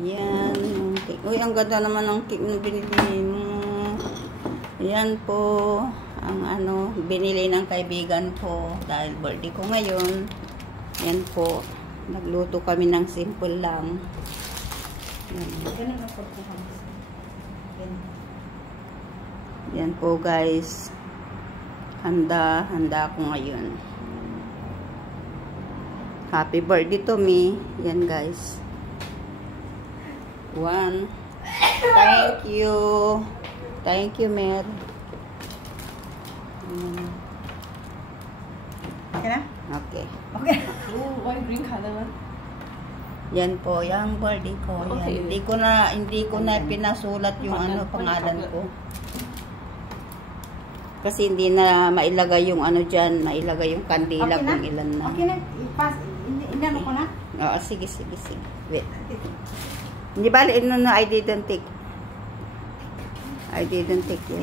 Yan, yung cake. Uy, ang ganda naman ng cake na binili mo. Yan po, ang binili ng kaibigan ko dahil birthday ko ngayon. Yan po, nagluto kami ng simple lang. Yan po guys, handa ko ngayon. Happy birthday to me. Yan guys. Thank you. Thank you, Mer. Okay na? Okay. Okay. Why green color? Yan po, yung birthday ko. Yan. Okay. Hindi ko na pinasulat yung pangalan ko. Kasi hindi na mailagay yung dyan, mailagay yung kandila okay kung na? ilan na. Okay na, inano ko na? Oo, sige. Wait. Hindi bali, I didn't take yun.